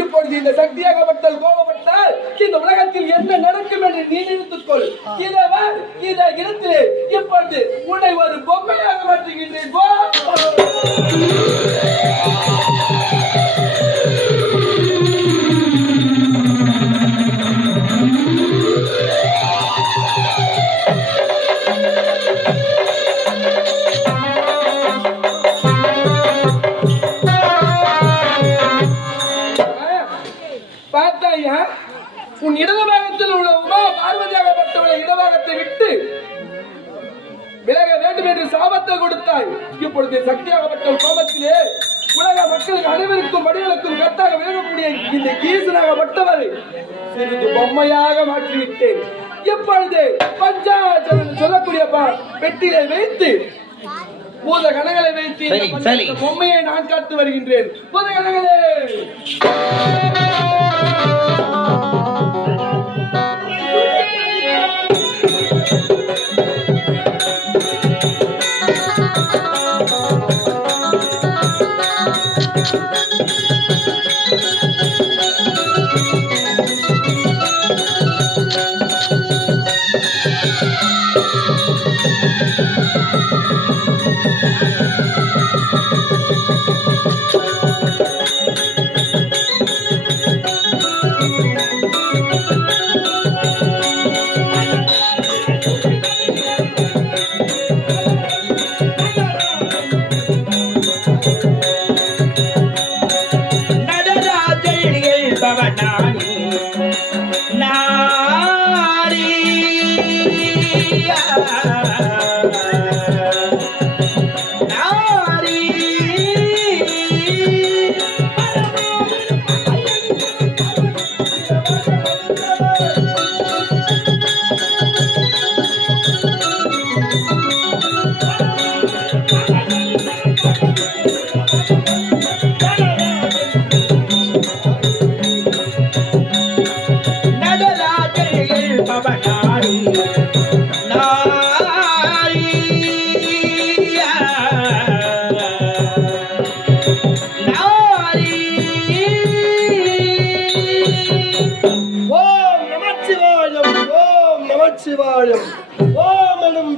இப்பொழுது இந்த சக்தியாகப்பட்டல் கோபப்பட்டால் இந்த உலகத்தில் என்ன நடக்கும் என்று நீ நினைத்துக்கொள். இந்த இடத்திலே இப்பொழுது உன்னை ஒரு பொம்மையாக மாற்றுகின்றேன். பார்த்தாயா, உன் இடதுபாகத்தில் உள்ள உமா பார்வதியாகப்பட்டவளை இடபாகத்தை விட்டு விலக வேண்டும் என்று சாபத்தை கொடுத்தாய். இப்பொழுது சக்தியாகப்பட்ட கோபத்திலே உலக மக்களுக்கு அனைவருக்கும் படிகளுக்கும் கட்டாக விலகக்கூடிய இந்த ஈசனாகப்பட்டவரை சிறிது பொம்மையாக மாற்றிவிட்டேன். இப்பொழுது பஞ்சாச்சரம் சொல்லக்கூடிய பெட்டியை வைத்து பூத கணங்களை வைத்து பொம்மையை நான் காத்து வருகின்றேன். பூத கணங்களே,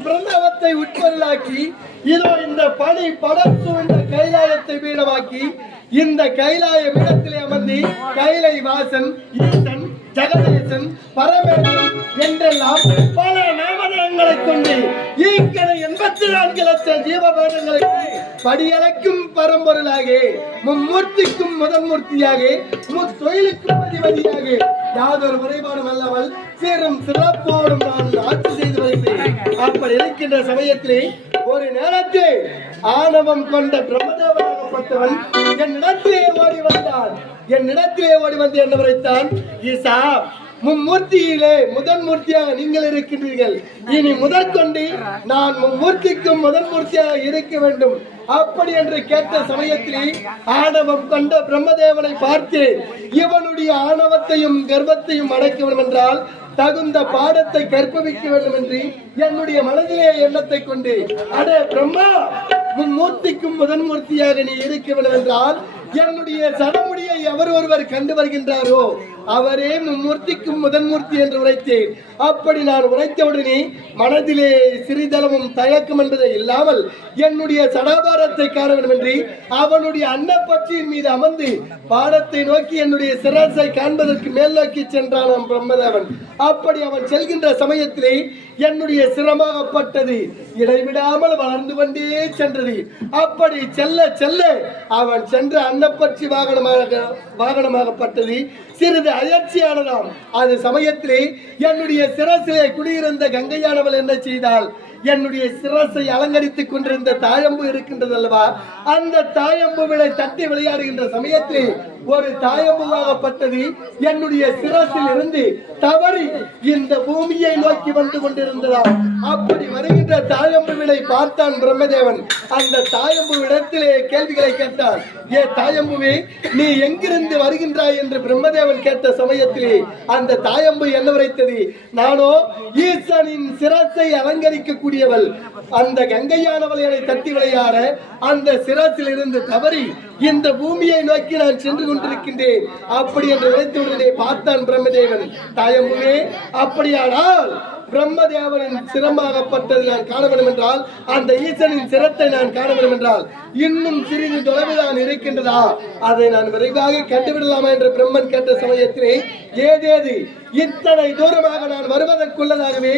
பிரணவத்தை உட்பொருளாக்கி இதோ இந்த பணி படத்து இந்த கைலாயத்தை பீடமாக்கி இந்த கைலாய பீடத்திலே அமர்ந்து கைலை வாசன், ஈசன், ஜெகதீசன், பரமேஸ்வரன் என்றெல்லாம் பல நாமதங்களை கொண்டு ஈக்கண 84 லட்சம் ஜீவபேதங்களுக்கு படியளக்கும் பரம்பொருளாக மும்மூர்த்திக்கும் முதன்மூர்த்தியாக முத்தொழிலுக்கும் அதிபதியாக யாதொரு முறைபாடும் அல்லாமல் சீரும் சிறப்போடும் நான் ஆட்சி செய்து வருகிறேன். அப்படி இருக்கின்ற சமயத்திலே ஒரு நேரத்தில் ஆணவம் கொண்ட பிரம்மதேவனாகப்பட்டவன் என்னிடத்திலே ஓடி வந்து என்ன உரைத்தான், ஈசா, மும்மூர்த்தியிலே முதன் மூர்த்தியாக நீங்கள் இருக்கின்றீர்கள். இனி முதற்கொண்டு நான் மும்மூர்த்திக்கும் முதன் மூர்த்தியாக இருக்க வேண்டும். அப்படி என்று கேட்ட சமயத்திலே ஆணவம் கொண்ட பிரம்மதேவனை பார்த்து இவனுடைய ஆணவத்தையும் கர்வத்தையும் அடக்க வேண்டும் என்றால் தகுந்த பாடத்தை கற்பிக்க வேண்டும் என்று என்னுடைய மனதிலே எண்ணத்தை கொண்டு, அடே பிரம்மா, மும்மூர்த்திக்கும் முதன்மூர்த்தியாக நீ இருக்க வேண்டும் என்றால் என்னுடைய சடமுடியை எவர் ஒருவர் கண்டு வருகின்றாரோ அவரே மும்மூர்த்திக்கும் முதன்மூர்த்தி என்று உரைத்தேன். அப்படி நான் உரைத்தவுடனே மனதிலே சிறிதளவும் தயக்கம் என்பதை இல்லாமல் என்னுடைய சடாபாரத்தை காண வேண்டும் என்று அவனுடைய அன்னப்பட்சியின் மீது அமர்ந்து பாடத்தை நோக்கி என்னுடைய சிரசை காண்பதற்கு மேல் நோக்கி சென்றான் பிரம்மதேவன். அப்படி அவன் செல்கின்ற சமயத்திலே என்னுடைய சிரமாகப்பட்டது இடைவிடாமல் வளர்ந்து கொண்டே சென்றது. அப்படி செல்ல செல்ல அவன் சென்ற அன்னப்பட்சி வாகனமாகப்பட்டது சிறிது அயற்சியானதாம். அது சமயத்திலே என்னுடைய சிரசிலே குடியிருந்த கங்கையானவள் என்ன செய்தால், என்னுடைய சிரசை அலங்கரித்துக் கொண்டிருந்த தாயம்பு இருக்கின்றது அல்லவா, அந்த தாயம்புவிலை தட்டி விளையாடுகின்ற சமயத்தில் ஒரு தாயம்புவாகப்பட்டது என்னுடைய சிரசில் இருந்து தவறி இந்த பூமியை நோக்கி வந்து கொண்டிருந்ததா. அப்படி வருகின்ற தாயம்புவிலை பார்த்தான் பிரம்மதேவன். அந்த தாயம்பு இடத்திலே கேள்விகளை கேட்டான். ஏ தாயம்புவே, நீ எங்கிருந்து வருகின்றாய் என்று பிரம்மதேவன் கேட்ட சமயத்திலே அந்த தாயம்பு என்ன உரைத்தது, நானோ ஈசனின் சிரசை அலங்கரிக்க கூடியவள், அந்த கங்கையானவள் என்னை தட்டி விளையாட அந்த சிரசில் இருந்து தவறி இந்த பூமியை நோக்கி நான் சென்று கொண்டிருக்கின்றேன். அப்படி என்று நினைத்தவுடனே பார்த்தான் பிரம்மதேவன். தாயம்புவே, அப்படியானால் பிரம்மதேவனின் சிரமாகப்பட்டது நான் காண வேண்டும் என்றால், அந்த ஈசனின் சிரத்தை நான் காண வேண்டும் என்றால் இன்னும் சிறிது தொலைவில் நான் இருக்கின்றதா, அதை நான் விரைவாக கண்டுவிடலாமா என்று பிரம்மன் கேட்ட சமயத்திலே, ஏதேது இத்தனை தூரமாக நான் வருவதற்குள்ளதாகவே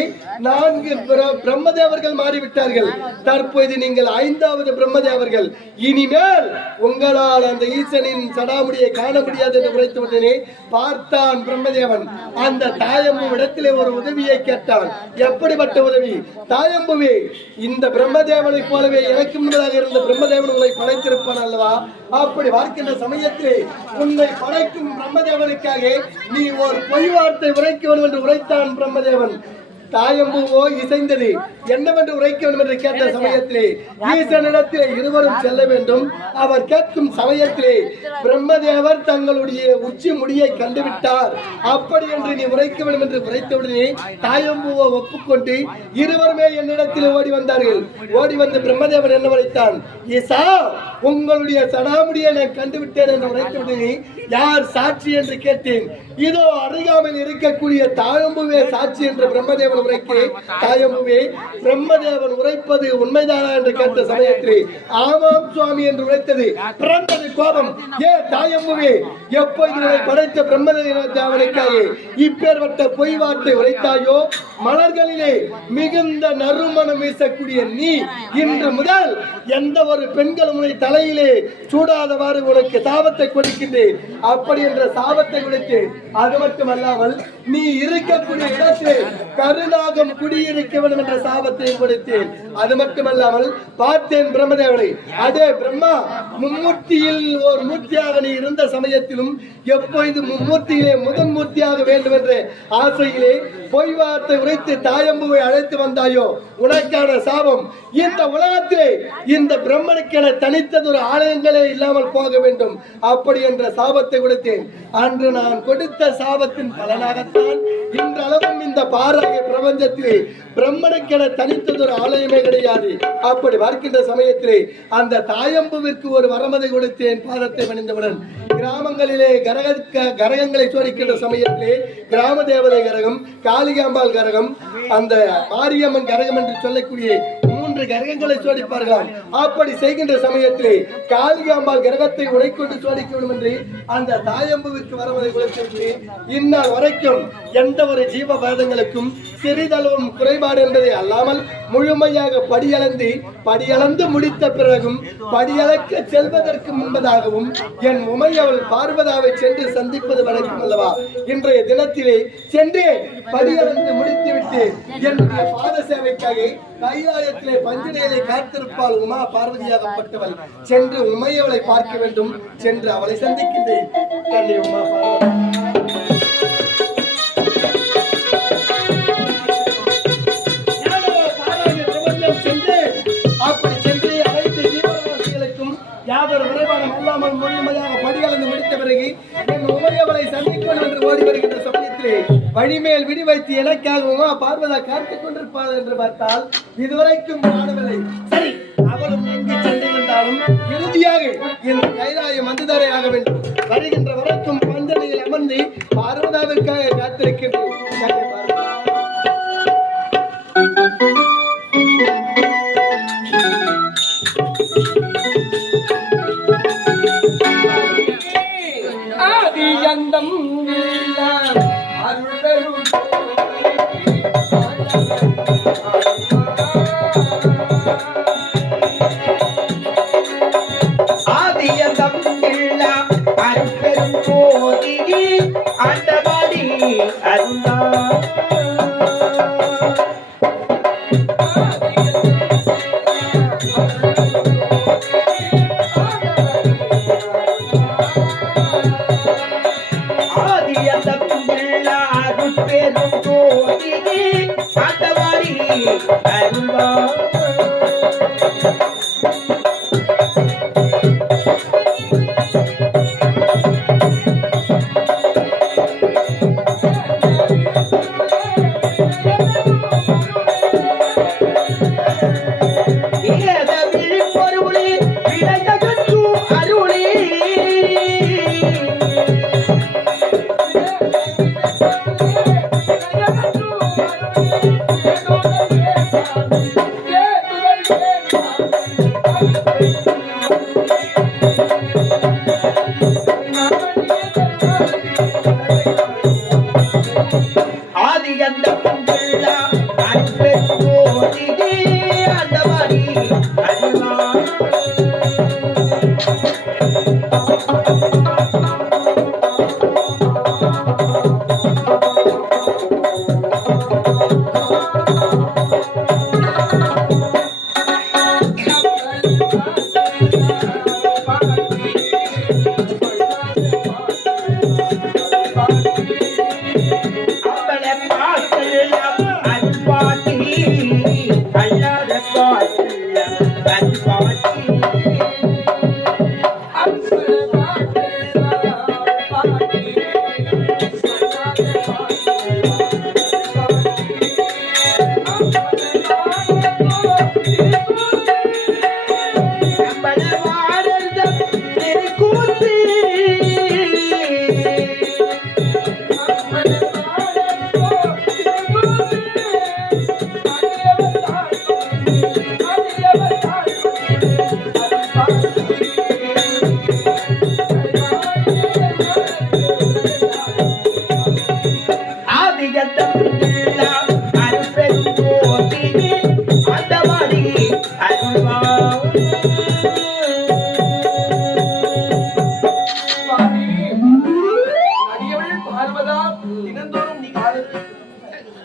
4 பிரம்மதேவர்கள் மாறிவிட்டார்கள். தற்போது நீங்கள் 5வது பிரம்மதேவர்கள். இனிமேல் உங்களால் அந்த ஈசனின் சடாமுடியை காண முடியாது என்று உரைத்து உடனே பார்த்தான் பிரம்மதேவன். அந்த தாயம்பு இடத்திலே ஒரு உதவியை கேட்டான். எப்படிப்பட்ட உதவி? தாயம்புவே, இந்த பிரம்மதேவனை போலவே எனக்கு முன்பதாக இருந்த பிரம்மதேவன் உங்களை படைத்திருப்பான் அல்லவா, அப்படி பார்க்கின்ற சமயத்திலே உன்னை படைக்கும் பிரம்மதேவனுக்காக நீ ஒரு பொய் வார்த்தை உரைக்க வேண்டும் என்று உரைத்தான் பிரம்மதேவன். தாயம்புவோ இசைந்தது. என்னவென்று உரைக்க வேண்டும் என்று கேட்ட சமயத்திலே ஈசனிடத்திலே இருவரும் செல்ல வேண்டும். அவர் கேட்கும் சமயத்திலே பிரம்மதேவர் தங்களுடைய உச்சி முடியை கண்டுவிட்டார், அப்படி என்று நீ உரைக்க வேண்டும் என்று உரைத்தவுடனே தாயம்புவோ ஒப்புக்கொண்டு இருவருமே என்னிடத்தில் ஓடி வந்தார்கள். ஓடி வந்து பிரம்மதேவன் என்ன உரைத்தான், ஈசா, உங்களுடைய சடாமுடியை நான் கண்டுவிட்டேன் என்று உரைத்தவுடனே யார் சாட்சி என்று கேட்டேன். இதோ அருகாமையில் இருக்கக்கூடிய தாயம்புவே சாட்சி என்று பிரம்மதேவன் உரைக்க, தாயம்புவே, பிரம்மதேவன் உரைப்பது உண்மைதானா என்று கேட்ட சமயத்திலே ஆமாம் சுவாமி என்று உரைத்தது. பிறந்தது கோபம். ஏ தாயம்புவே, எப்போது படைத்த பிரம்மதேவனுக்காக இப்பேற்பட்ட பொய் வார்த்தை உரைத்தாயோ, மலர்களிலே மிகுந்த நறுமணம் வீசக்கூடிய நீ இன்று முதல் எந்த ஒரு பெண்களும் உன்னை தலையிலே சூடாதவாறு உனக்கு சாபத்தை கொடுக்கின்றேன். அப்படி என்ற சாபத்தை கொடுத்து, அது மட்டுமல்லாமல் நீ இருக்கக்கூடிய இடத்திலே கருநாகம் குடியிருக்க வேண்டும் என்ற சாபத்தை கொடுத்தேன். அது மட்டுமல்லாமல் பார்த்தேன் பிரம்மதேவனை. அதே பிரம்மா மும்மூர்த்தியில் ஒரு மூர்த்தியாக நீ இருந்த சமயத்திலும் எப்பொழுது மும்மூர்த்தியிலே முதன் மூர்த்தியாக வேண்டும் என்ற ஆசையிலே பொய் வார்த்தை உரைத்து தாயம்புவை அழைத்து வந்தாயோ, உனக்கான சாபம். இந்த உலகத்திலே இந்த பிரம்மனுக்கென தனித்ததொரு ஆலயங்களே இல்லாமல் போக வேண்டும், அப்படி என்ற சாபத்தை கொடுத்தேன். அன்று நான் கொடுத்த சாபத்தின் பலனாகத்தான் இன்றளவும் இந்த பாராய பிரபஞ்சத்திலே பிரம்மனுக்கென தனித்ததொரு ஆலயமே கிடையாது. அப்படி பார்க்கின்ற சமயத்திலே அந்த தாயம்புவிற்கு ஒரு வரமதை கொடுத்தேன். பாதத்தை பணிந்தவுடன் கிராமங்களிலே கரகங்களை சோடிக்கின்ற சமயத்திலே கிராம தேவதை கரகம், காளிகாம்பாள் கரகம், அந்த மாரியம்மன் கரகம் என்று சொல்லக்கூடிய 3 கரகங்களை சோடிப்பார்கள். அப்படி செய்கின்ற சமயத்திலே காளிகாம்பாள் கிரகத்தை உடைக்கொண்டு சோடிக்க வேண்டும் என்று அந்த தாயம்புவிற்கு வரவதை கொடுத்திருக்கு. இந்நாள் வரைக்கும் எந்த ஒரு ஜீவ வேதங்களுக்கும் சிறிதளவும் குறைபாடு என்பதை அல்லாமல் முழுமையாக படியளந்து முடித்த பிறகும் படியளக்க செல்வதற்கு முன்பதாகவும் என் உமையவள் பார்வதாவை சென்று சந்திப்பது வழக்கம் அல்லவா. இன்றைய தினத்திலே சென்று படியளந்து முடித்துவிட்டு என்னுடைய பாத சேவைக்காக கைலாயத்திலே பஞ்சனையிலே காத்திருப்பாள் உமா பார்வதியாகப்பட்டவள். சென்று உமையவளை பார்க்க வேண்டும். சென்று அவளை சந்திக்கின்றேன். உமா யாதொரு விரைவானம் அல்லாமல் முழுமையாக படியளந்து முடித்த பிறகு என் உமையவளை சந்திக்கணும் என்று ஓடி வருகின்ற சமயத்திலே வழிமேல் விடி வைத்து எனக்காகவுமா பார்வதா காத்துக் கொண்டிருப்பாள் என்று பார்த்தால் இதுவரைக்கும் காணவில்லை. சரி, அவளும் எங்கு சென்றிருந்தாலும் இறுதியாக இந்த கைலாயம் வந்துதாரே ஆக வேண்டும். வருகின்ற வரைக்கும் பஞ்சனையில் அமர்ந்து பார்வதாவிற்காக காத்திருக்கின்றேன். அருளா ஆட்டவாடி அருள்வா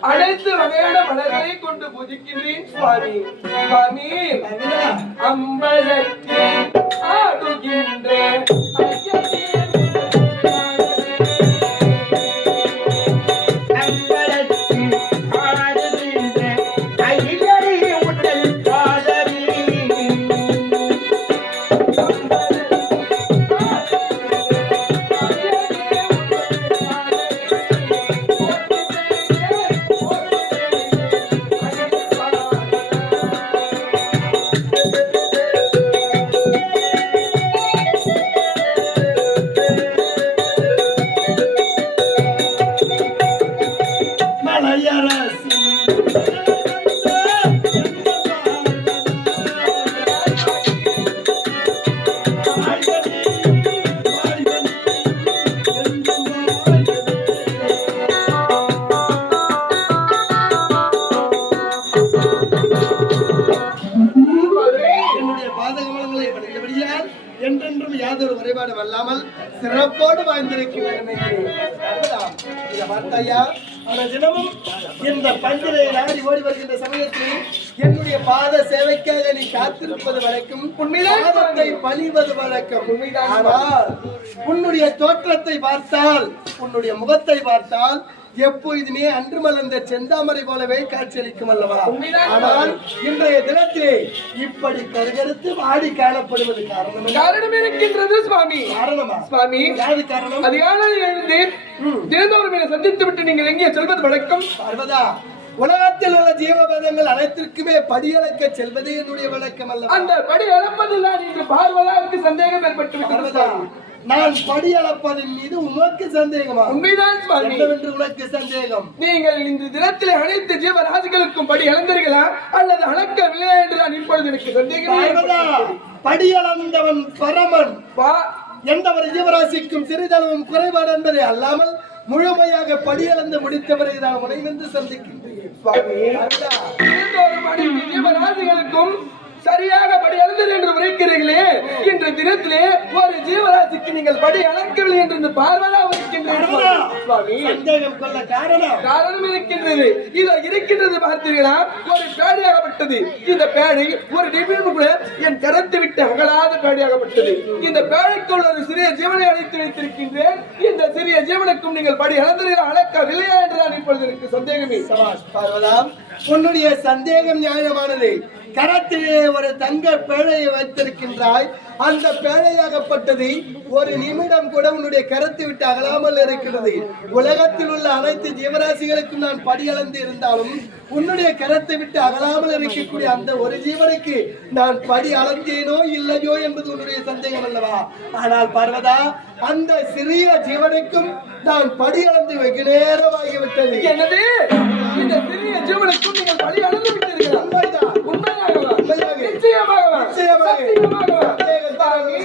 அனைத்து வகையான மலர்களை கொண்டு பூஜிக்கின்றேன் சுவாமி. சுவாமி அம்பலத்தில் ஆடுகின்ற என்றென்றும் யாதொரு குறைபாடும் அல்லாமல் சிறப்போடு வாழ்ந்திருக்க வேண்டும். தினமும் இந்த பஞ்சிலை நாடி ஓடி வருகின்ற சமயத்தில் என்னுடைய பாத சேவைக்காக நீ காத்திருப்பது வரைக்கும் பாதத்தை பணிவது வழக்கம். ஆனால் உன்னுடைய தோற்றத்தை பார்த்தால், உன்னுடைய முகத்தை பார்த்தால் எப்பொழுதுமே அன்று மலர்ந்த செந்தாமரை போலவே காட்சியளிக்கும் அல்லவா? ஆனால் இன்றைய தினத்திலே இப்படி கருகருத்து வாடி காணப்படுவது காரணம் இருக்கின்றது சுவாமி. காரணமா சுவாமி? யாது காரணம்? அதிகாலையில் எழுந்து தினந்தோறும் சந்தித்து விட்டு நீங்கள் எங்கே செல்வது வழக்கம்? பார்வதா, உலகத்தில் உள்ள ஜீவபேதங்கள் அனைத்திற்குமே படியளக்க செல்வதே என்னுடைய வழக்கம் அல்ல. அந்த படி அளப்பதில் தான் இன்று பார்வதாவுக்கு சந்தேகம் ஏற்பட்டு விட்டது. நான் படி அளப்பதன் மீது உனக்கு சந்தேகமா? உண்மைதான் சுவாமி. என்னவென்று உனக்கு சந்தேகம்? நீங்கள் இந்த தினத்தில் அனைத்து ஜீவராசிகளுக்கும் படி அளந்தீர்களா அல்லது அளக்கவில்லை என்று நான் இப்பொழுது எனக்கு சந்தேகம். படி அளந்தவன் பரமன். எந்த ஒரு ஜீவராசிக்கும் சிறிதளவும் குறைபாடு என்பதை அல்லாமல் முழுமையாக படியளந்து முடித்தவரை நான் உனைவென்று சந்திக்கின்றேன். ஜீவராசிகளுக்கும் சரியாக படி அளந்தது என்று உரைக்கிறீர்களே, இன்று தினத்திலே ஒரு ஜீவராசிக்கு நீங்கள் படி அளக்கவில்லை என்று பார்வதா இருக்கின்றேன் சுவாமி. சந்தேகம் கொள்ள காரணம் காரணம் இருக்கின்றது. இதோ இருக்கின்றது பார்த்தீர்களா, ஒரு பேடியாகப்பட்டது. இந்த பேடை ஒரு நிமிடம் கூட என் கரத்தை விட்டு அகலாத பேடியாகப்பட்டது. இந்த பேடைக்குள் ஒரு சிறிய ஜீவனை அழைத்து வைத்திருக்கின்றேன். இந்த சிறிய ஜீவனுக்கும் நீங்கள் படி அளந்தீர்கள் அளக்கவில்லையா என்று நான் இப்பொழுது எனக்கு சந்தேகமே. சபாஷ் பார்வதா, உன்னுடைய சந்தேகம் நியாயமானது. கரத்திலே ஒரு தங்க பேழையை வைத்திருக்கின்றாய். அந்த பேழையாகப்பட்டது ஒரு நிமிடம் கூட உன்னுடைய கரத்தை விட்டு அகலாமல் இருக்கிறது. உலகத்தில் உள்ள அனைத்து ஜீவராசிகளுக்கும் நான் படி அளந்து இருந்தாலும் உன்னுடைய கரத்தை விட்டு அகலாமல் இருக்கக்கூடிய அந்த ஒரு ஜீவனுக்கு நான் படி அளந்தேனோ இல்லையோ என்பது உன்னுடைய சந்தேகம் அல்லவா? ஆனால் பார்வதா, அந்த சிறிய ஜீவனுக்கும் நான் படி அளந்து வெகு நேரமாகிவிட்டது. என்னது? இந்த சிறிய ஜீவனுக்கும் நீங்கள் படி அளந்து விட்டீர்கள்? உண்மைதான். உண்மையாகவா? உண்மையாக. நிச்சயமாகவா? நிச்சயமாக. சத்தியமாகவா? சுவாமி,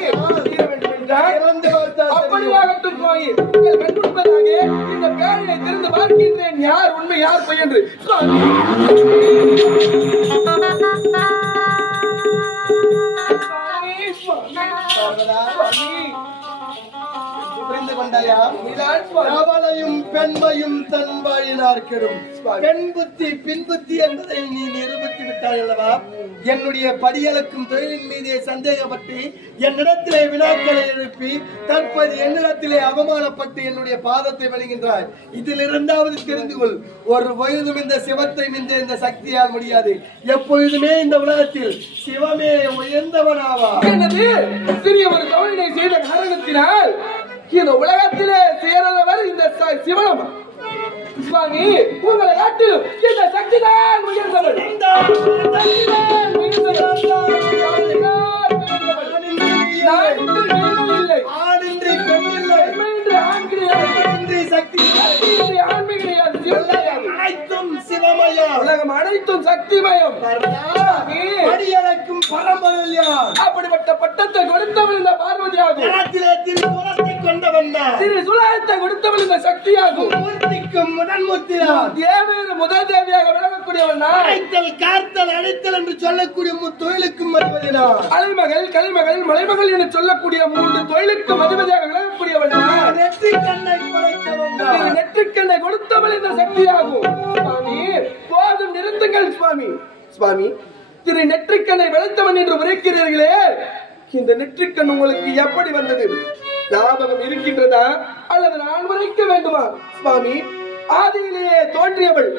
தீர வேண்டும் என்றால் அப்படியாகட்டும் சுவாமி. உங்கள் கண்முன்பதாக இந்த பேரையை திறந்து பார்க்கின்றேன். யார் உண்மை யார் பொய் என்று. சுவாமி, புரிந்து கொண்டாயா? அவளையும் பெண்மையும் தன் வாயினார் கெடும். பெண் புத்தி பின் புத்தி என்பதை நீ நிரூபித்து விட்டாய் அல்லவா? என்னுடைய படியளக்கும் தொழிலின் மீதே சந்தேகப்பட்டு என்னிடத்திலே வினாக்களை எழுப்பி தற்போது என்னிடத்திலே அவமானப்பட்டு என்னுடைய பாதத்தை வணங்குகின்றாய். இதில் இரண்டாவது தெரிந்து கொள், ஒரு பொழுதும் இந்த சிவத்தை மிஞ்ச இந்த சக்தியால் முடியாது. எப்பொழுதுமே இந்த உலகத்தில் சிவமே உயர்ந்தவனாவா. என்னது? சிறிய ஒரு தவறினை செய்த காரணத்தினால் இந்த உலகத்திலே சேரவர் இந்த சிவனமா? சுவாமி, உங்களை காட்டிலும் இந்த சக்தி தான் உயர்ந்தவள். ஆணின்றி பெண்ணில்லை, ஆணின்றி சக்தி அனைத்தும் சிவமயம். உலகம் அனைத்தும் சக்திமயம். படியளக்கும் பரம்பொருள் யார்? அப்படிப்பட்ட பட்டத்தை கொடுத்தவள் இந்த பார்வதியாகும். கரத்திலே திருசுலத்தை கொண்டவன் தான். திரு சுலாயத்தை கொடுத்தவள் இந்த சக்தியாகும். மூர்த்திக்கும் முதன்மூர்த்திதான். தேவேறு முதல் தேவியாக விளங்கக்கூடியவள் நான். அழைத்தல் காத்தல் அழைத்தல் என்று சொல்லக்கூடிய தொழிலுக்கும் வருவதினார். அலைமகள் கலைமகள் மலைமகள் என சொல்லக்கூடிய 3 தொழிலுக்கும் அதிபதியாக விளங்கக்கூடியவள் நான். நெற்றிக் கண்ணை படைத்தவன் தான். திரு நெற்றிக்கண்ணை கொடுத்தவள் இந்த சக்தியாகும். சுவாமி, போதும் நிறுத்துங்கள் சுவாமி. சுவாமி, திரு நெற்றிக்கண்ணை விளைத்தவன் என்று உரைக்கிறீர்களே, இந்த நெற்றிக்கண் உங்களுக்கு எப்படி வந்தது? ஞாபகம் இருக்கின்றதா அல்லது நான் உரைக்க வேண்டுமா? சுவாமி, ஆதியிலேயே தோன்றியவள்,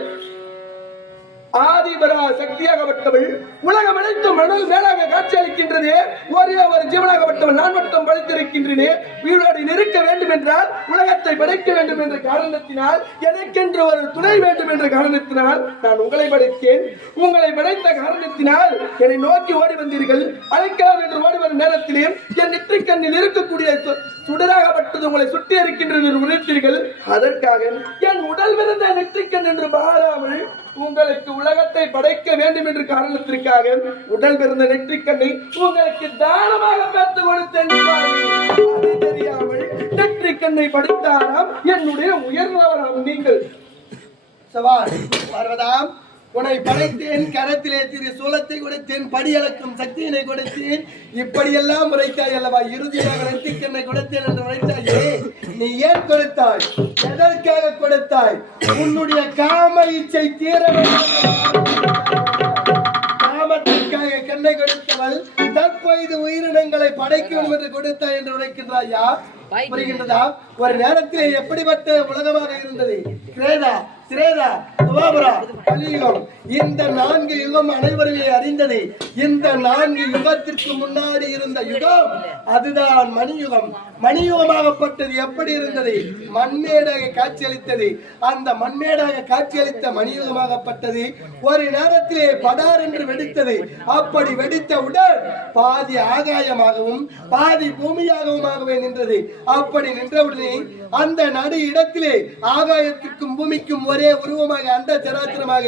ஆதிபரா சக்தியாகப்பட்டவள், உலகம் அனைத்தும் மணல் மேலாக காட்சி அளிக்கின்றது. ஒரே ஒரு ஜீவனாகப்பட்டவள் நான் மட்டும் படைத்திருக்கின்றேன். வீடோடு நிற்க வேண்டும் என்றால் உலகத்தை படைக்க வேண்டும் என்ற காரணத்தினால், எனக்கென்று ஒரு துணை வேண்டும் என்ற காரணத்தினால் நான் உங்களை படைத்தேன். உங்களை படைத்த காரணத்தினால் என்னை நோக்கி ஓடி வந்தீர்கள். அழைக்கலாம் என்று ஓடி வரும் நேரத்திலே என் நெற்றிக்கண்ணில் இருக்கக்கூடிய சுடராகப்பட்டது உங்களை சுட்டி இருக்கின்றது என்று உணர்த்தீர்கள். அதற்காக என் உடல் விருந்த நெற்றிக்கண் என்று பாராமல் உங்களுக்கு உலகத்தை படைக்க வேண்டும் என்ற காரணத்திற்காக உடல் பிறந்த நெற்றிக்கண்ணை உங்களுக்கு தானமாக பெற்று கொடுத்தேன். அது தெரியாமல் நெற்றிக்கண்ணை படைத்தாராம் என்னுடைய உயர்ந்தவராம் நீங்கள். சவால் பார்வதாம், உன்னை படைத்தேன், கரத்திலே திரு சூலத்தை கொடுத்தேன், படியளக்கும் சக்தியினை கொடுத்தேன், இப்படியெல்லாம் உரைத்தாய் அல்லவா? இறுதியாக நெற்றிக்கண்ணை கொடுத்தேன் என்று உரைத்தாயே, நீ ஏன் கொடுத்தாய்? எதற்காக கொடுத்தாய்? உன்னுடைய காம இச்சை தீர காமத்திற்காக கண்ணை கொடுத்தவள் தற்போது உயிரினங்களை படைக்கும் என்று கொடுத்தாய் என்று உரைக்கின்றாயா? புரிகின்றதா? ஒரு நேரத்திலே எப்படிப்பட்ட உலகமாக இருந்தது? கிரேதா, திரேதா, துவாபரா, கலியுகம். இந்த 4 யுகம் அனைவருமே அறிந்தது. இந்த 4 யுகத்திற்கு முன்னாடி இருந்த யுகம் அதுதான் மணியுகம். மணியுகமாகப்பட்டது எப்படி இருந்தது? மண்மேடாக காட்சியளித்தது. அந்த மண்மேடாக காட்சியளித்த மணியுகமாகப்பட்டது ஒரு நேரத்திலே படார் என்று வெடித்தது. அப்படி வெடித்தவுடன் பாதி ஆகாயமாகவும் பாதி பூமியாகவுமாகவே நின்றது. அப்படி நின்றவுடனே அந்த நடு இடத்திலே ஆகாயத்திற்கும் பூமிக்கும் ஒரே உருவமாக அண்ட சராச்சரமாக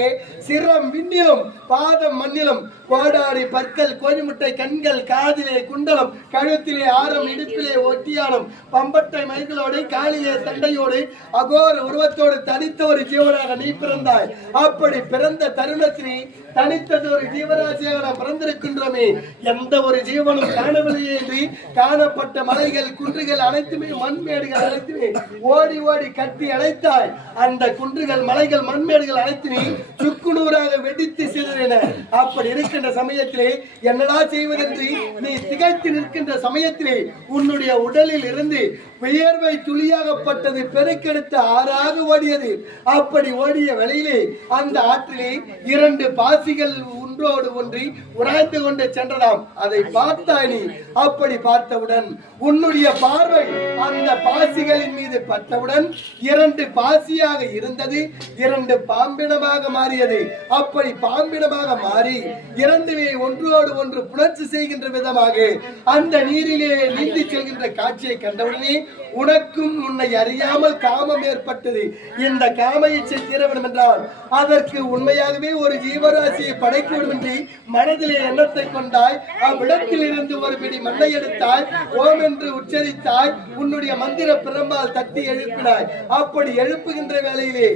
சிரம் விண்ணிலும் பாதம் மண்ணிலும் கோடாரி பற்கள் கோழிமுட்டை கண்கள் காதிலே குண்டலம் கழுத்திலே ஆரம் இடுப்பிலே ஒட்டியானம் பம்பட்டை மைகளோடு காலிலே தண்டையோடு அகோர உருவத்தோடு தனித்த ஒரு ஜீவனாக நீ பிறந்தாய். அப்படி பிறந்த தருணத்திலே தனித்ததொரு ஜீவராசியாக நாம் பிறந்திருக்கின்றோமே, எந்த ஒரு ஜீவனும் காணவில்லையே என்று காணப்பட்ட மலைகள் குன்றுகள் அனைத்துமே மண்மேடுகள் அனைத்துமே ஓடி ஓடி கட்டி அணைத்தாய். அந்த குன்றுகள் மலைகள் மண்மேடுகள் அனைத்துமே சுக்குநூறாக வெடித்து சிதறின. அப்படி இருக்கின்ற சமயத்திலே என்னடா செய்வதென்று நீ திகைத்து நிற்கின்ற சமயத்திலே உன்னுடைய உடலில் இருந்து வியர்வை துளியாகப்பட்டது பெருக்கெடுத்து ஆறாக ஓடியது. அப்படி ஓடிய வேளையிலே அந்த ஆற்றிலே 2 பாசிகள் ஒன்றோடு ஒன்றி உராய்ந்து கொண்டு சென்றதாம். அதை பார்த்தாய் நீ. அப்படி பார்த்தவுடன் உன்னுடைய பார்வை அந்த பாசிகளின் மீது பட்டவுடன் 2 பாசியாக இருந்தது 2 பாம்பினமாக மாறியது. அப்படி பாம்பினமாக மாறி 2மே ஒன்றோடு ஒன்று புணர்ச்சி செய்கின்ற விதமாக அந்த நீரிலே நீந்தி செல்கின்ற காட்சியை கண்டவுடனே உனக்கும் உன்னை அறியாமல் காமம் ஏற்பட்டது. இந்த காம இச்சை தீர வேண்டும் என்றால் அதற்கு உண்மையாகவே ஒரு ஜீவராசியை படைக்க வேண்டும் என்று மனதிலே எண்ணத்தை கொண்டாய். அவ்விடத்தில் இருந்து ஒரு பிடி மண்ணை எடுத்தாய், ஓம் என்று உச்சரித்தாய், உன்னுடைய மந்திர பிரம்பால் தட்டி எழுப்பினாய். அப்படி எழுப்புகின்ற வேளையிலே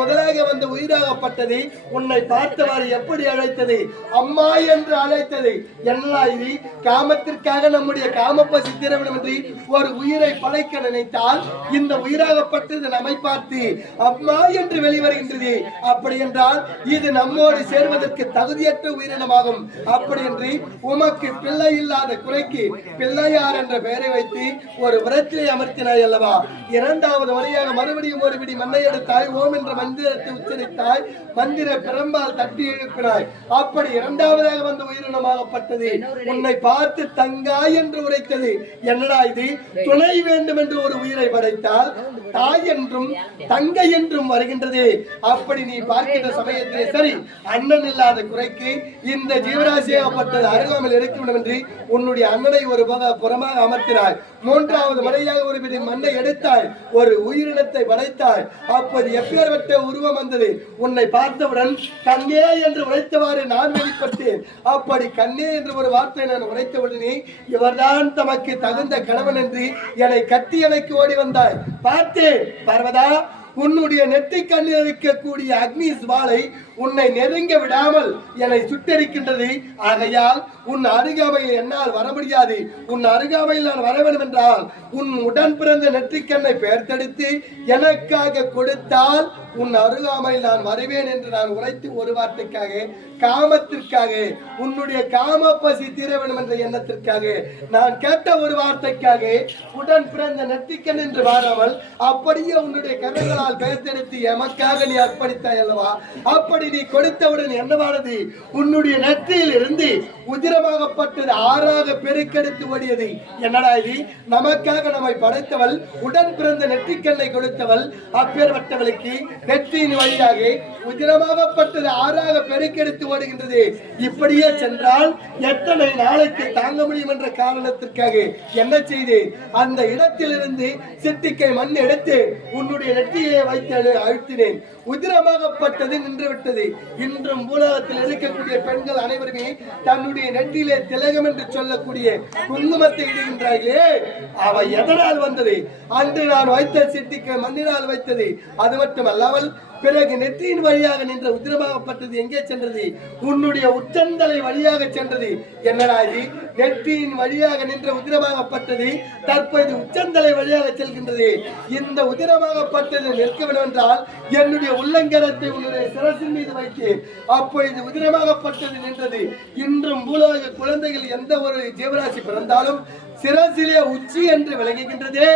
முதலாக வந்த உயிராகப்பட்டது உன்னை பார்த்தவாறு எப்படி அழைத்தது? அம்மா என்று அழைத்தது. என்ன இது? காமத்திற்காக நம்முடைய காமப்பசி தீர வேண்டும் என்று ஒரு உயிரை படைக்க நினைத்தால் இந்த உயிராகப்பட்டது நம்மை பார்த்து அம்மா என்று வெளிவருகின்றது. அப்படி என்றால் இது நம்மோடு சேர்வதற்கு தகுதியற்ற உயிரினமாகும். அப்படி என்று உமக்கு பிள்ளை இல்லாத குறைக்கு பிள்ளையார் என்ற பெயரை வைத்து ஒரு விரத்திலே அமர்த்தினாய் அல்லவா? 2வது முறையாக மறுபடியும் ஒரு பிடி மண்ணை எடுத்தாய், ஓம் என்ற மந்திரத்தை உச்சரித்தாய், மந்திர பிரம்பால் தட்டி எழுப்பினாய். அப்படி 2வதாக வந்த உயிரினமாகப்பட்டது உன்னை பார்த்து தங்காய் என்று உரைத்தது. என்னடா இது? துணை வேண்டும் என்று ஒரு உயிரை படைத்தால் தாய் என்றும் தங்கை என்றும் வருகின்றது. அப்படி நீ பார்க்கின்ற சமயத்திலே சரி, அண்ணன் இல்லாத குறைக்கு இந்த ஜீவராசியாகப்பட்டது அருகாமல் இருக்க வேண்டும் என்று உன்னுடைய அண்ணனை ஒரு புறமாக அமர்த்தினாய். 3வது முறையாக ஒரு பிடி மண்ணை எடுத்தாய், ஒரு உயிரினத்தை படைத்தாய். அப்போது எப்பேற்பட்ட உருவம் வந்தது? உன்னை பார்த்தவுடன் கண்ணே என்று உரைத்தவாறு நான் வெளிப்பட்டேன். அப்படி கண்ணே என்று ஒரு வார்த்தை நான் உரைத்தவுடனே இவர்தான் தமக்கு தகுந்த கணவன் என்று என்னை கட்டி எனக்கு ஓடி வந்தாய். பார்த்தேன் பார்வதா, உன்னுடைய நெற்றி கண்ணில் இருக்கக்கூடிய அக்னி ஜுவாலை உன்னை நெருங்க விடாமல் என்னை சுட்டரிக்கின்றது. ஆகையால் உன் அருகாமையில் என்னால் வர முடியாது. உன் அருகாமையில் நான் வர வேண்டும் என்றால் உன் உடன் பிறந்த நெற்றிக்கண்ணை பெயர்த்தெடுத்து எனக்காக கொடுத்தால் உன் அருகாமையில் நான் வருவேன் என்று நான் உரைத்து ஒரு வார்த்தைக்காக, காமத்திற்காக, உன்னுடைய காம பசி தீர வேண்டும் என்ற எண்ணத்திற்காக நான் கேட்ட ஒரு வார்த்தைக்காக உடன் பிறந்த நெற்றிக்கண் என்று வாராமல் அப்படியே உன்னுடைய கரங்களால் பெயர்த்தெடுத்து எமக்காக நீ அர்ப்பணித்தாய் அல்லவா? அப்படி நீ கொடுத்தவுடன் என்னவானது? உன்னுடைய நெற்றியில் இருந்து உதிரமாகப்பட்டது 6ஆக பெருக்கெடுத்து ஓடியது. என்னடா இது? நமக்காக நம்மை படைத்தவள், உடன் பிறந்த நெற்றிக்கண்ணை கொடுத்தவள், அப்பேற்பட்டவளுக்கு நெற்றியின் வழியாக உதிரமாகப்பட்டது 6ஆக பெருக்கெடுத்து ஓடுகின்றது. இப்படியே சென்றால் எத்தனை நாளைக்கு தாங்க முடியும் என்ற காரணத்திற்காக என்ன செய்தேன்? அந்த இடத்திலிருந்து சிட்டிக்கை மண் எடுத்து உன்னுடைய நெற்றியை வைத்து அழுத்தினேன். உதிரமாகப்பட்டது நின்று விட்டது. இன்றும் பூலகத்தில் இருக்கக்கூடிய பெண்கள் அனைவருமே தன்னுடைய நெற்றியிலே திலகம் என்று சொல்லக்கூடிய குங்குமத்தை இடுகின்றார்களே, அவை எதனால் வந்தது? அன்று நான் வைத்த சிட்டிக்கை மண்ணினால் வைத்தது. அது மட்டுமல்லாமல் பிறகு நெற்றியின் வழியாக நின்ற உதிரமாகப்பட்டது எங்கே சென்றது? உன்னுடைய உச்சந்தலை வழியாக சென்றது. என்னடா இது? நெற்றியின் வழியாக நின்ற உதிரமாகப்பட்டது தற்போது உச்சந்தலை வழியாக செல்கின்றது. இந்த உதிரமாகப்பட்டது நிற்க வேண்டும் என்றால் என்னுடைய உள்ளங்கரத்தை உன்னுடைய சிரசின் மீது வைத்தேன். அப்பொழுது உதிரமாகப்பட்டது நின்றது. இன்றும் பூலோக குழந்தைகள் எந்த ஒரு ஜீவராசி பிறந்தாலும் சிரசிலே உச்சி என்று விளங்குகின்றதே,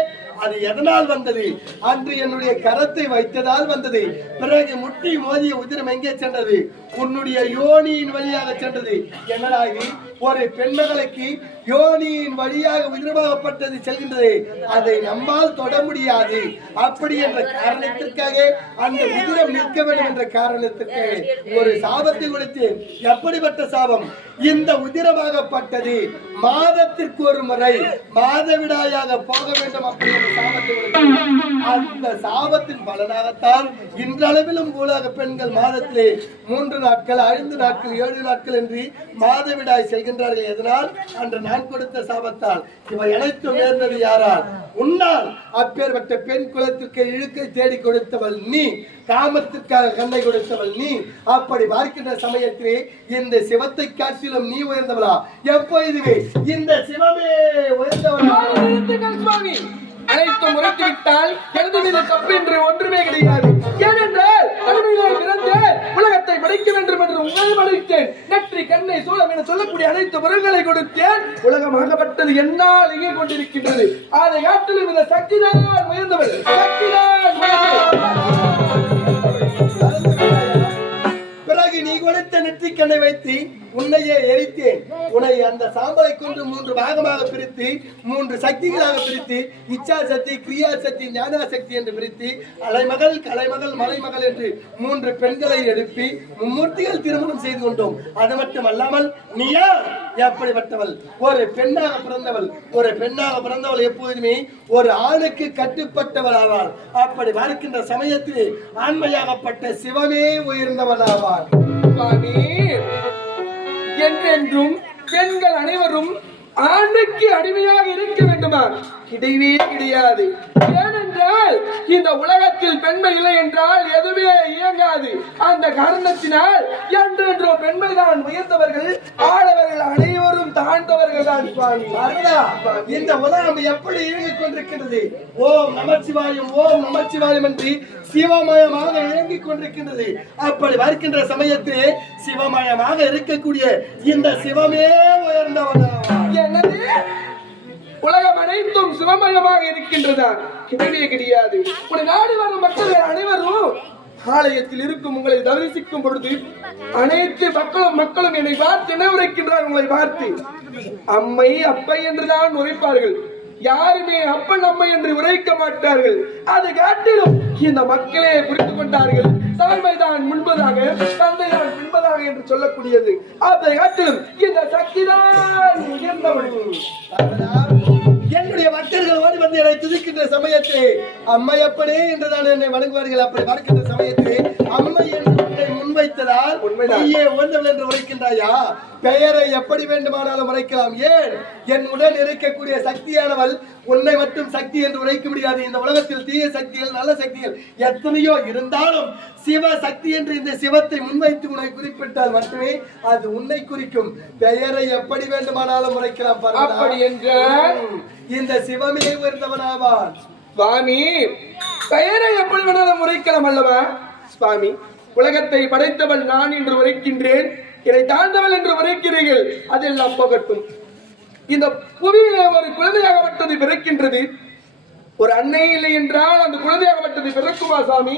அது எதனால் வந்தது? அன்று என்னுடைய கரத்தை வைத்ததால் வந்தது. பிறகு முட்டி மோதிய உதிரம் எங்கே சென்றது? உன்னுடைய யோனியின் வழியாக சென்றது. என்னடா இது? ஒரு பெண்மகளுக்கு யோனியின் வழியாக உதிரமாகப்பட்டது செல்கின்றது. அதை நம்மால் தொட முடியாது. அப்படி என்ற காரணத்திற்காக அந்த உதிரம் நிற்க வேண்டும் என்ற காரணத்திற்காக ஒரு சாபத்தை கொடுத்தேன். எப்படிப்பட்ட சாபம்? இந்த உதிரமாகப்பட்டது மாதத்திற்கு ஒரு முறை மாதவிடாயாக போக வேண்டும் அப்படி என்ற சாபத்தை கொடுத்தேன். அந்த சாபத்தின் பலனாகத்தான் இன்றளவிலும் பூலோக பெண்கள் மாதத்திலே 3 நாட்கள், 5 நாட்கள், 7 நாட்கள் என்று மாதவிடாய் செல்கின்றனர். வருகின்றார்கள். எதனால்? அன்று நான் கொடுத்த சாபத்தால். இவை அனைத்தும் நேர்ந்தது யாரால்? உன்னால். அப்பேற்பட்ட பெண் குலத்திற்கு இழுக்கை தேடி கொடுத்தவள் நீ, காமத்திற்காக கண்ணை கொடுத்தவள் நீ. அப்படி பார்க்கின்ற சமயத்திலே இந்த சிவத்தை காட்டிலும் நீ உயர்ந்தவளா? எப்பொழுதுமே இந்த சிவமே உயர்ந்தவளா? சுவாமி, அனைத்தும் உரைத்துவிட்டால் எனது மீது தப்பு என்று ஒன்றுமே கிடையாது. ஏனென்றால் அடிமையிலே பிறந்து உலகத்தை படைக்க வேண்டும் என்று உங்களை படைத்தேன். நெற்றி கண்ணை சூலம் என சொல்லக்கூடிய அனைத்து பொருள்களை கொடுத்தேன். உலகமாகப்பட்டது என்னால் இங்கே கொண்டிருக்கின்றது. அதை காட்டிலும் இந்த சக்திதான் உயர்ந்தவள். சக்திதான் பிறகு நீ கொடுத்த நெற்றிக்கண்ணை வைத்து உன்னையே எரித்தேன். உன்னை அந்த சாம்பலை கொண்டு 3 பாகமாக பிரித்து 3 சக்திகளாக பிரித்து இச்சா சக்தி, கிரியா சக்தி, ஞானா சக்தி என்று பிரித்து அலைமகள், கலைமகள், மலைமகள் என்று 3 பெண்களை எழுப்பி மும்மூர்த்திகள் திருமணம் செய்து கொண்டோம். அது மட்டுமல்லாமல் நீயா எப்படிப்பட்டவள்? ஒரு பெண்ணாக பிறந்தவள். ஒரு பெண்ணாக பிறந்தவள் எப்போதுமே ஒரு ஆணுக்கு கட்டுப்பட்டவள் ஆவாள். அப்படி பார்க்கின்ற சமயத்தில் ஆண்மையாகப்பட்ட சிவமே உயர்ந்தவள் ஆவாள். என்றென்றும் பெண்கள் அனைவரும் ஆணுக்கு அடிமையாக இருக்க வேண்டுமா? கிடையவே கிடையாது. ஏனென்றால் இந்த உலகத்தில் பெண்மை இல்லை என்றால் எதுவுமே இயங்காது. அந்த காரணத்தினால் என்றென்றோ பெண்கள் தான் உயர்ந்தவர்கள், ஆடவர்கள் அனைவரும் தாழ்ந்தவர்கள் தான். சுவாமி, இந்த உலகம் எப்படி இயங்கிக் கொண்டிருக்கின்றது? ஓம் நமச்சிவாயம், ஓம் நமச்சிவாயம் என்று சிவமயமாக இயங்கிக் கொண்டிருக்கின்றது. அப்படி வருகின்ற சமயத்திலே சிவமயமாக இருக்கக்கூடிய இந்த சிவமே உயர்ந்தவனாவான். என்னது? உலகம் அனைத்தும் சிவமயமாக இருக்கின்றதா? கிடையவே கிடையாது. ஒரு நாடு வரும் மக்கள் அனைவரும் ஆலயத்தில் இருக்கும் உங்களை தரிசிக்கும் பொழுது அனைத்து மக்களும் என்னை பார்த்து என்ன உரைக்கின்றார்? உங்களை பார்த்து அம்மை அப்பை என்றுதான் உரைப்பார்கள். யாருமே அப்பன் அம்மை என்று உரைக்க மாட்டார்கள். அதை காட்டிலும் இந்த மக்களே புரிந்து கொண்டார்கள். தாய்மைதான் முன்பதாக, தந்தைதான் பின்பதாக என்று சொல்லக்கூடியது. அதை காட்டிலும் இந்த சக்திதான் உயர்ந்தவள். என்னுடைய பக்தர்கள் ஓடி வந்து என்னை துதிக்கின்ற சமயத்திலே அம்மை அப்பனே என்றுதான் என்னை வணங்குவார்கள். அப்படி பார்க்கின்ற சமயத்திலே அம்மை என்று உன்னை முன்வைத்ததால் நீயே உயர்ந்தவள் என்று உரைக்கின்றாயா? பெயரை எப்படி வேண்டுமானாலும் உரைக்கலாம். ஏன்? என் உடன் இருக்கக்கூடிய சக்தியானவள் உன்னை மட்டும் சக்தி என்று உரைக்க முடியாது. இந்த உலகத்தில் தீய சக்திகள், நல்ல சக்திகள் எத்தனையோ இருந்தாலும் சிவ சக்தி என்று இந்த சிவத்தை முன்வைத்து உன்னை குறிப்பிட்டால் மட்டுமே அது உன்னை குறிக்கும். பெயரை எப்படி வேண்டுமானாலும் உரைக்கலாம். அப்படி என்றால் இந்த சிவமே உயர்ந்தவனாவான். சுவாமி, பெயரை எப்படி வேணாலும் உரைக்கலாம் அல்லவா? சுவாமி, உலகத்தை படைத்தவள் நான் என்று உரைக்கின்றேன், இதை தாழ்ந்தவள் என்று உரைக்கிறீர்கள். அதெல்லாம் போகட்டும். இந்த புவியிலே ஒரு குழந்தையாகப்பட்டது பிறக்கின்றது. ஒரு அன்னை இல்லை என்றால் அந்த குழந்தையாகப்பட்டது பிறக்குமா சாமி?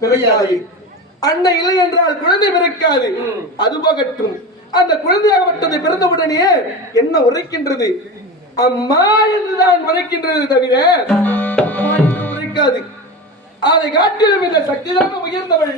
பிறக்காது. அன்னை இல்லை என்றால் குழந்தை பிறக்காது. அது போகட்டும். அந்த குழந்தையாகப்பட்டது பிறந்தவுடனே என்ன உரைக்கின்றது? அம்மா என்றுதான் உரைக்கின்றது தவிர அம்மா என்று உரைக்காது. அதை காட்டிலும் இந்த சக்திதான் உயர்ந்தவள்.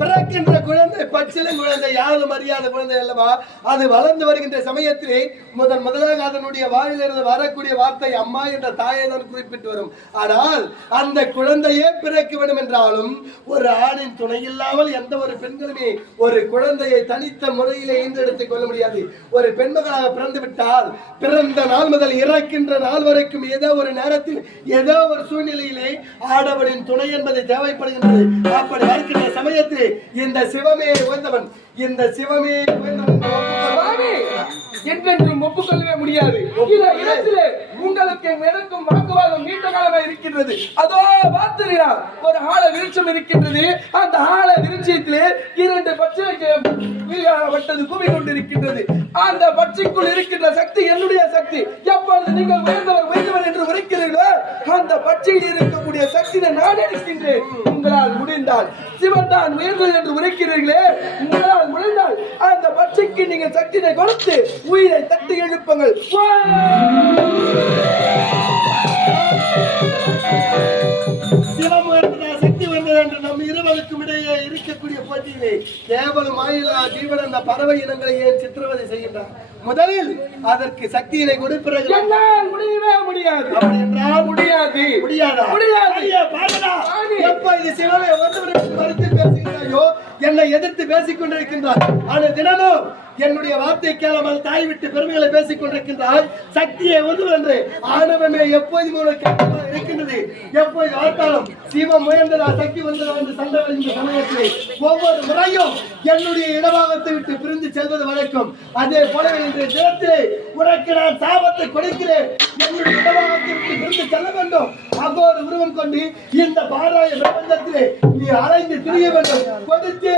பிறக்கின்ற குழந்தை பச்சிலை குழந்தை, யாரும் அறியாத குழந்தை அல்லவா? அது வளர்ந்து வருகின்ற சமயத்திலே முதலாக அதனுடைய வாயிலிருந்து வரக்கூடிய வார்த்தை அம்மா என்ற தாயை தான் குறிப்பிட்டு வரும். ஆனால் அந்த குழந்தையே பிறக்க வேண்டும் என்றாலும் ஒரு ஆணின் துணை இல்லாமல் எந்த ஒரு பெண்களுமே ஒரு குழந்தையை தனித்த முறையிலே ஈன்றெடுத்துக் கொள்ள முடியாது. ஒரு பெண்மகளாக பிறந்து விட்டால் பிறந்த நாள் முதல் இறக்கின்ற நாள் வரைக்கும் ஏதோ ஒரு நேரத்தில் ஏதோ ஒரு சூழ்நிலையிலே ஆடவனின் துணை என்பது தேவைப்படுகின்றது. அப்படி வாழ்க்கின்ற சமயத்திலே இந்த சிவமே உயர்ந்தவன், இந்த சிவமே உயர்ந்தவன் என்றென்றும் ஒப்புக்கொள்ளவே முடியாது. உங்களுக்கு எனக்கும் வாக்குவாதம் நீண்ட காலமாக இருக்கின்றது. அதோ பார்த்தீர்களா, ஒரு ஆழ விருட்சம் இருக்கின்றது. அந்த ஆழ விருட்சத்திலே 2 பச்சை கூவி கொண்டிருக்கின்றது. அந்த பச்சைக்குள் இருக்கின்ற சக்தி என்னுடைய சக்தி. எப்பொழுது நீங்கள் உயர்ந்தவர் என்று உரைக்கிறீர்களோ அந்த பச்சையில் இருக்கக்கூடிய சக்தியை நான் எடுக்கின்றேன். உங்களால் முடிந்தால் சிவன் தான் உயர்ந்தது என்று உரைக்கிறீர்களே, உங்களால் முடிந்தால் அந்த பச்சைக்கு நீங்கள் சக்தியை கொடுத்து உயிரை தட்டி எழுப்புங்கள். சிவம் உயர்ந்ததா சக்தி உயர்ந்தது என்று நம் இருவருக்கும் இடையே இருக்கக்கூடிய போட்டியிலே கேவலம் ஆயிலா ஜீவன் அந்த பறவை இனங்களை ஏன் சித்திரவதை செய்கின்றார்? முதலில் அதற்கு சக்தியினை கொடுப்பீர்கள். என்னால் முடியவே முடியாது. அப்படி என்றால் முடியாது. முடியாதா? முடியாது. எப்ப இது சிவனை வந்து மறுத்து பேசுகிறார்கள்? எப்படியோ என்னை எதிர்த்து பேசிக் கொண்டிருக்கின்றார். ஆனால் தினமும் என்னுடைய வார்த்தை கேளாமல் தாய் விட்டு பெருமைகளை பேசிக் கொண்டிருக்கின்றார். சக்தியை ஒன்று என்று ஆணவமே எப்போதும் உனக்கு இருக்கின்றது. எப்போது பார்த்தாலும் சிவம் முயன்றதா சக்தி வந்ததா என்று சண்டை இந்த சமயத்திலே ஒவ்வொரு முறையும் என்னுடைய இடபாகத்தை விட்டு பிரிந்து செல்வது வரைக்கும். அதே போல இன்றைய தினத்திலே உனக்கு நான் சாபத்தை கொடுக்கிறேன். என்னுடைய இடபாகத்தை விட்டு பிரிந்து செல்ல வேண்டும். அகோர உருவம் கொண்டு இந்த பாராய பிரபஞ்சத்திலே நீ அலைந்து திரிய வேண்டும். கொடுத்து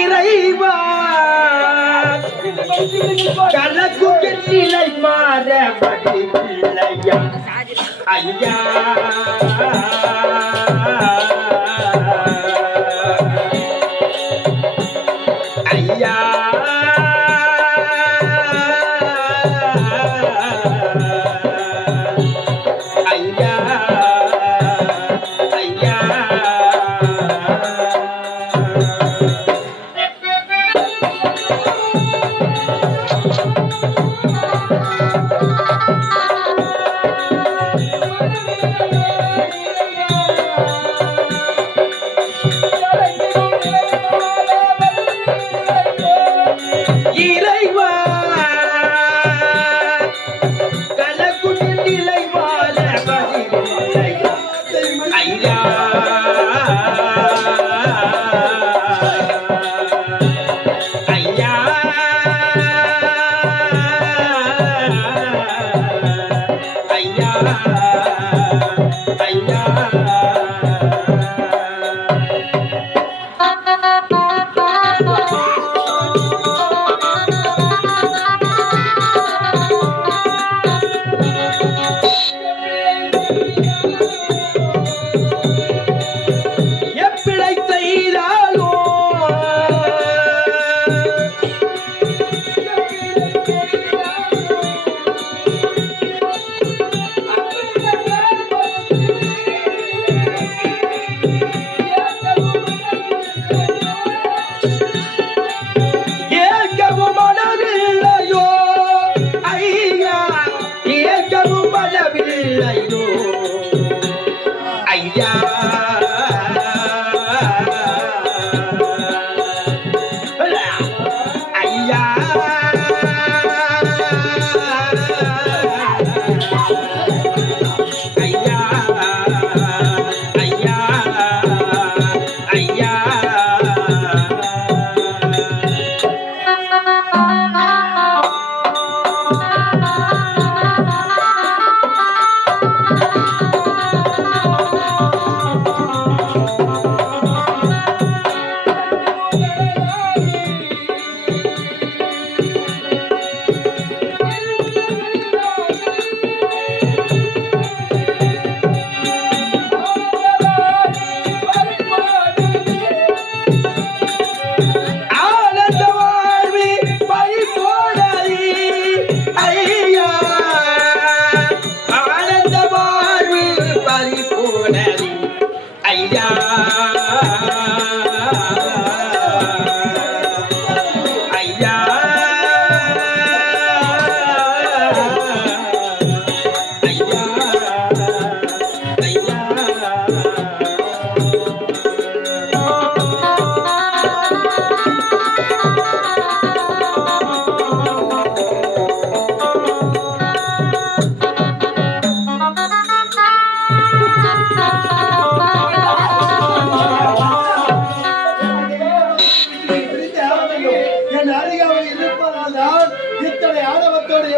இறைவா கலக்கு நிலை மாறபடி பிள்ளையா ஐயா ஐயா ஐயா ஐயா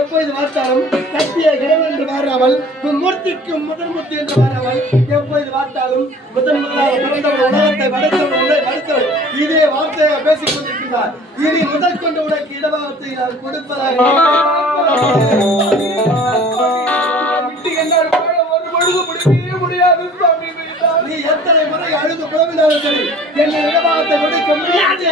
எப்போது பார்த்தாலும் கட்டிய கிடம் என்று மாறாமல் மூர்த்திக்கும் முதல் மூர்த்தி என்று மாறாமல் எப்போது பார்த்தாலும் முதன் முதலாக பிறந்தவர் உலகத்தை படைத்தவர் உடை மறுத்தவர் இதே வார்த்தையை பேசிக் கொண்டிருக்கிறார். இனி முதல் கொண்டு உனக்கு இடபாகத்தை நான் கொடுப்பதாக நீ எத்தனை முறை அழுது புலம்பினாலும் சரி என்னை இடபாகத்தை கொடுக்க முடியாது.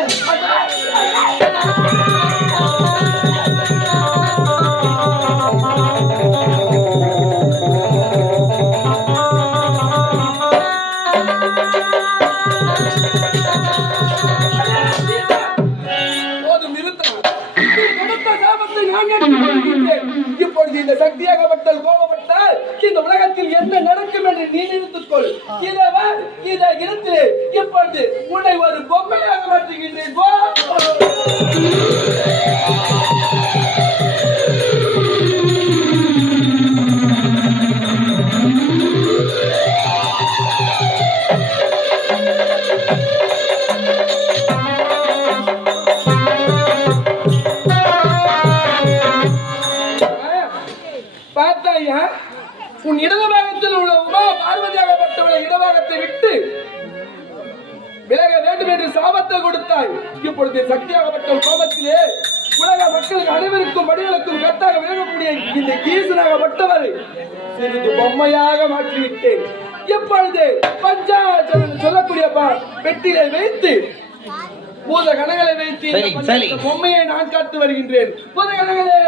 வருகின்றேன். இப்பொழுது இந்த சக்தியாகப்பட்டல் கோபப்பட்டால் இந்த உலகத்தில் என்ன நடக்கும் என்று நீ நினைத்துக்கொள். இதை இடத்திலே இப்பொழுது உன்னை ஒரு பொம்மையாக மாற்றுகின்றேன். பார்த்தாயா, உன் இடதுபாகத்தில் உள்ள உமா பார்வதியாகப்பட்டவளை இடபாகத்தை விட்டு விலக வேண்டும் என்று சாபத்தை கொடுத்தாய். இப்பொழுது சக்தியாகப்பட்ட கோபத்திலே உலக மக்களுக்கு அனைவருக்கும் மடிகளுக்கும் கட்டாக விலகக்கூடிய இந்த ஈசனாகப்பட்டவரை சிறிது பொம்மையாக மாற்றிவிட்டேன். இப்பொழுது பஞ்சாச்சரம் சொல்லக்கூடிய பெட்டியை வைத்து பூத கணங்களை வைத்து பொம்மையை நான் காத்து வருகின்றேன். பூத கணங்களே